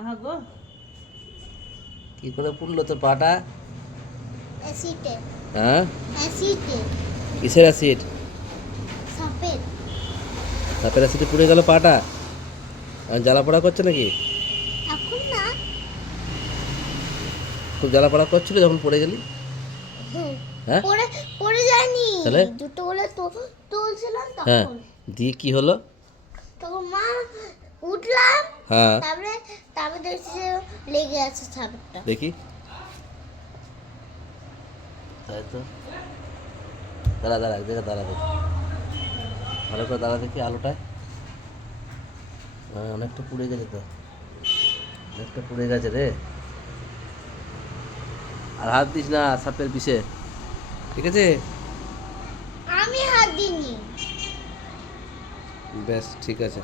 আহা গো, কি করে পুড়লো তোর পাটা? অ্যাসিডে হ্যাঁ, অ্যাসিডে কিসের অ্যাসিড? সাপের সাপের অ্যাসিডে পুড়ে গেল পাটা? আর জ্বালা পোড়া করছে নাকি? এখন না। খুব জ্বালা পোড়া করছিল যখন পড়ে গেলি? হুম, হ্যাঁ পড়ে পড়ে যায়নি। তাহলে? দুটো বলে তুলছিলাম হ্যাঁ, তখন দিয়ে কি হলো? তখন মা উঠলাম, হ্যাঁ, তারপরে তারপরে দেখছি যে লেগে আছে সাপেরটা। দেখি। তাই তো, দাঁড়া দাঁড়া এক জায়গায় দাঁড়া দেখি, ভালো করে দাঁড়া দেখি আলোটায়। হ্যাঁ, অনেকটা পুড়ে গেছে তো, অনেকটা পুড়ে গেছে রে। আর হাত দিস না সাপের বিষে, ঠিক আছে? আমি হাত দিইনি। বেশ ঠিক আছে।